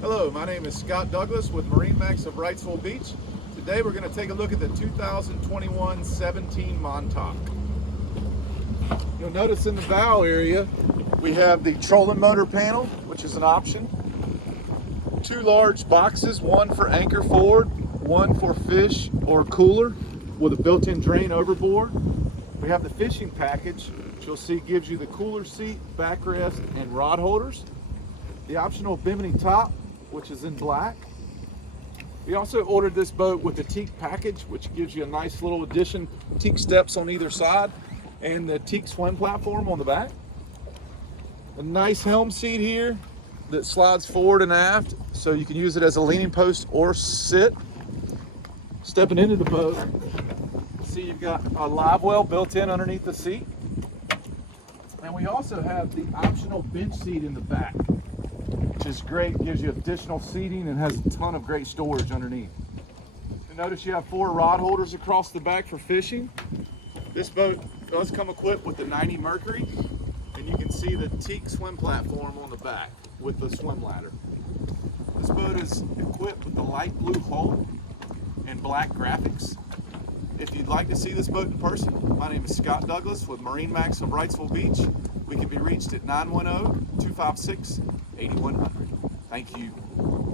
Hello, my name is Scott Douglas with MarineMax of Wrightsville Beach. Today we're going to take a look at the 2021 17 Montauk. You'll notice in the bow area we have the trolling motor panel, which is an option. Two large boxes, one for anchor forward, one for fish or cooler with a built-in drain overboard. We have the fishing package, which you'll see gives you the cooler seat, backrest, and rod holders. The optional bimini top, which is in black. We also ordered this boat with the Teak Package, which gives you a nice little addition, teak steps on either side, and the teak swim platform on the back. A nice helm seat here that slides forward and aft, so you can use it as a leaning post or sit. Stepping into the boat, see you've got a live well built in underneath the seat. And we also have the optional bench seat in the back, which is great, gives you additional seating and has a ton of great storage underneath. And notice you have 4 rod holders across the back for fishing. This boat does come equipped with the 90 Mercury, and you can see the teak swim platform on the back with the swim ladder. This boat is equipped with the light blue hull and black graphics. If you'd like to see this boat in person, my name is Scott Douglas with MarineMax of Wrightsville Beach. We can be reached at 910-256-8100. Thank you.